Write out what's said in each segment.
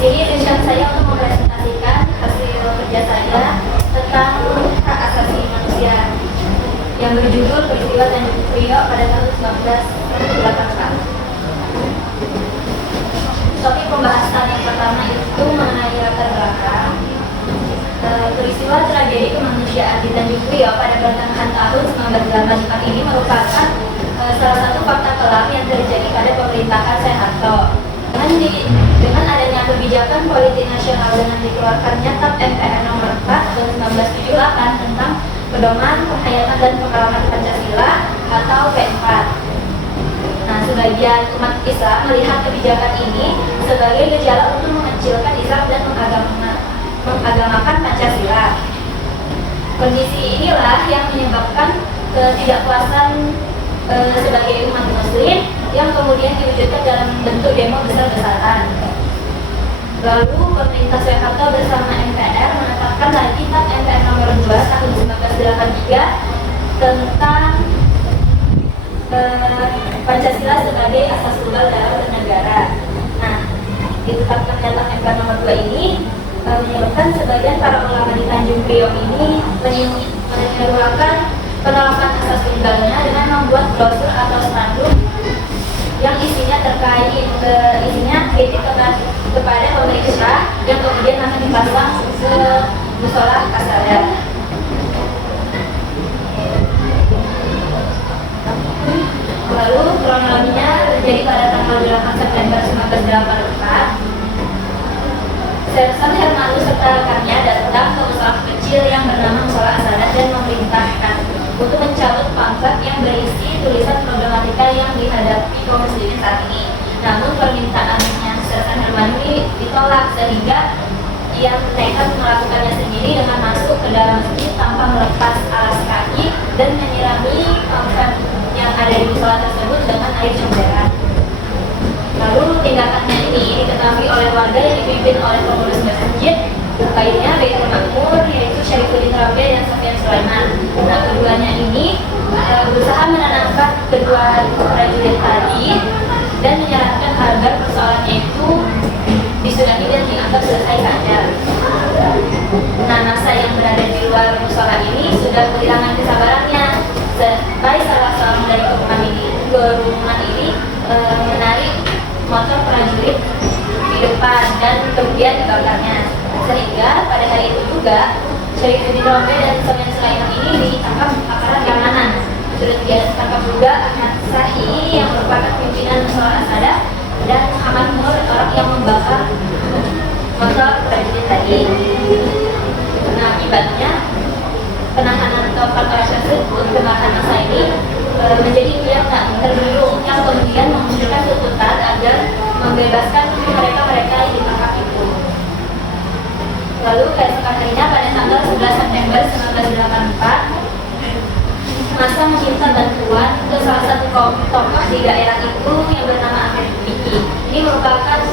sini tujuan saya untuk mempresentasikan hasil kerja saya tentang hak asasi manusia yang berjudul Peristiwa Tanjung Priok pada tahun 1984. Topik pembahasan yang pertama itu mengenai latar belakang peristiwa tragedi kemanusiaan di Tanjung Priok pada pertengahan tahun 1984 ini merupakan salah satu fakta kelam yang terjadi pada pemerintahan Soeharto. Dengan adanya kebijakan politik nasional dengan dikeluarkannya TAP MPR nomor 4 tahun 1978 tentang pedoman penghayatan dan pengalaman Pancasila atau P4. Nah, sebagian umat Islam melihat kebijakan ini sebagai gejala untuk mengecilkan Islam dan mengagamakan Pancasila. Kondisi inilah yang menyebabkan ketidakpuasan sebagai umat Muslim yang kemudian diwujudkan dalam bentuk demo besar-besaran. Lalu pemerintah Soeharto bersama MPR menetapkan lagi TAP MPR nomor 2 tahun 1983 tentang Pancasila sebagai asas tunggal dalam bernegara. Nah, ditetapkan TAP MPR nomor 2 ini menyebabkan sebagian para ulama di Tanjung Priok ini menyeruakan penolakan asas tunggalnya dengan membuat brosur atau spanduk yang isinya kritik kepada pemerintah yang kemudian akan dipasang ke musola Kasada. Lalu kronologinya terjadi pada tanggal 8 September 1984. Sersan Hermanus serta rekannya datang ke musola kecil yang bernama Musola Kasada dan memerintahkan untuk mencabut pamflet yang berisi tulisan problematika yang dihadapi kaum muslimin saat ini. Namun permintaannya Sersan Hermanus ini ditolak sehingga ia nekat melakukannya sendiri dengan masuk ke dalam masjid tanpa melepas alas kaki dan menyirami pamflet yang ada di musola tersebut dengan air comberan. Lalu tindakannya ini diketahui oleh warga yang dipimpin oleh pengurus masjid lainnya Baitul Makmur, yaitu Syarifuddin Rabia dan Sofyan Sulaiman. Nah, keduanya ini berusaha menenangkan kedua prajurit tadi dan menyarankan agar persoalannya itu disudahi dan dianggap selesai saja. Nah, masa yang berada di luar musola ini sudah kehilangan kesabarannya sampai salah seorang dari kerumunan ini menarik motor prajurit di depan dan kemudian dibakarnya. Sehingga pada hari itu juga Syarifuddin Rabia dan Sofyan Sulaiman ini ditangkap aparat keamanan. Sudah ditangkap juga Ahmad Sahi yang merupakan pimpinan musola Kasada dan Muhammad Nur, orang yang membakar motor prajurit tadi. Nah, akibatnya penahanan keempat orang tersebut kebakaran masa ini menjadi diam tak terbelung yang kemudian memunculkan tuntutan agar membebaskan mereka yang ditangkap itu. Lalu keesokan harinya pada tanggal 11 September 1984 masa meminta bantuan ke salah satu tokoh di daerah itu yang bernama Ahmed Biki. Ini merupakan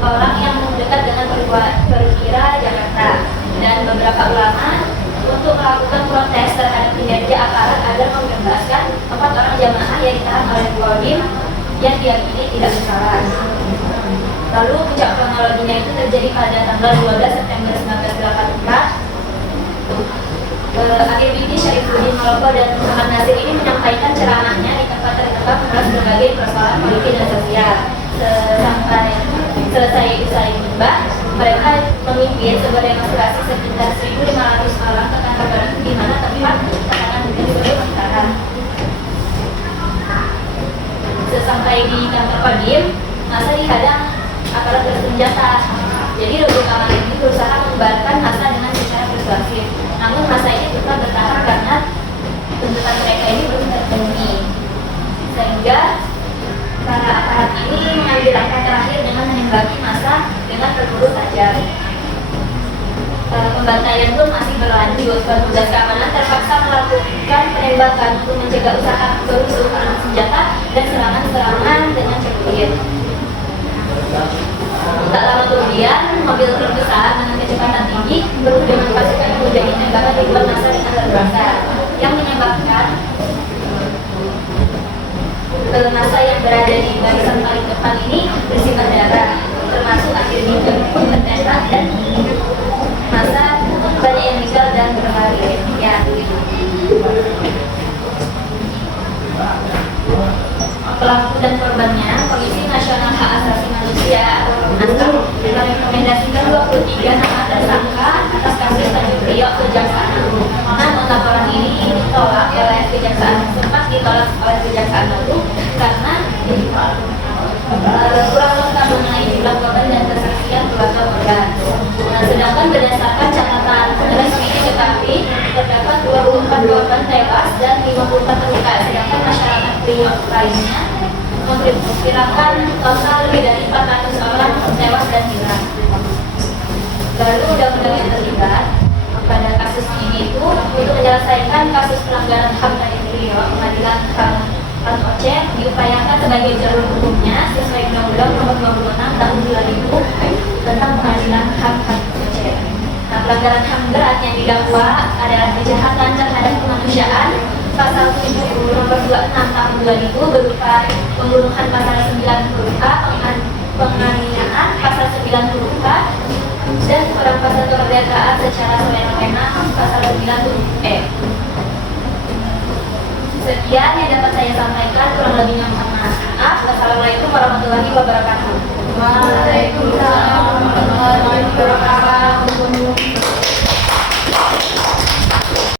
orang yang dekat dengan perwira Jakarta dan beberapa ulama untuk melakukan protes terhadap kinerja aparat agar membebaskan 4 orang jamaah yang ditahan oleh Kodim yang diyakini tidak bersalah. Lalu puncak kronologinya itu terjadi pada tanggal 12 September 1984. Akhir Bidi, Syarifuddin Malopo dan Muhammad Nasir ini menyampaikan ceramahnya di tempat terbuka membahas berbagai persoalan politik dan sosial. Sampai selesai usai khutbah, mereka memimpin sebuah demonstrasi sekitar 1.500 orang ke kantor barat di mana tempat tekanan tersebut sekarang. Sesampai di kantor Kodim, masa dihadang aparat bersenjata. Jadi Regu Kamal ini berusaha membubarkan masa dengan secara persuasif. Namun masa ini tetap bertahan karena tuntutan mereka ini belum terpenuhi. Sehingga para aparat ini mengambil langkah terakhir dengan menembaki masa dengan peluru tajam. Pembantaian pun masih berlanjut. Petugas keamanan terpaksa melakukan penembakan untuk mencegah usaha berusaha senjata dan serangan-serangan dengan celurit. Tak lama kemudian, mobil truk besar dengan kecepatan tinggi bertemu dengan pasukan yang menjadi tembakan ribuan massa dengan terbakar, yang menyebabkan massa yang berada di barisan paling depan ini bersifat darah. termasuk akhirnya bertembak dan masa banyak yang meninggal dan berlari. Ya, pelaku dan korbannya, Komisi Nasional Hak Asasi Manusia atau merekomendasikan 23 nama tersangka atas kasus Tanjung Priok ke Kejaksaan Agung. Namun laporan ini ditolak oleh Kejaksaan, sempat ditolak oleh Kejaksaan Agung karena kurang lengkap mengenai jumlah korban dan kesaksian keluarga korban. Nah, sedangkan berdasarkan catatan resmi diketahui terdapat 24 korban tewas dan 54 terluka, sedangkan masyarakat Priok lainnya memperkirakan total lebih dari 400 orang tewas dan hilang. Lalu undang-undang yang terlibat pada kasus ini itu untuk menyelesaikan kasus pelanggaran HAM dari Priok, Pengadilan HAM Aceh diupayakan sebagai jalur hukumnya sesuai Undang-Undang Nomor 26 Tahun 2000 tentang Pengadilan HAM Aceh. Nah, pelanggaran HAM berat yang didakwa adalah kejahatan terhadap kemanusiaan pasal 7 Nomor 26 Tahun 2000 berupa pembunuhan pasal 90A, penganiayaan pasal 90A, dan perampasan kemerdekaan secara semena-mena pasal 90E. Sekian yang dapat saya sampaikan, kurang lebihnya mohon maaf. Wassalamualaikum warahmatullahi wabarakatuh. Waalaikumsalam.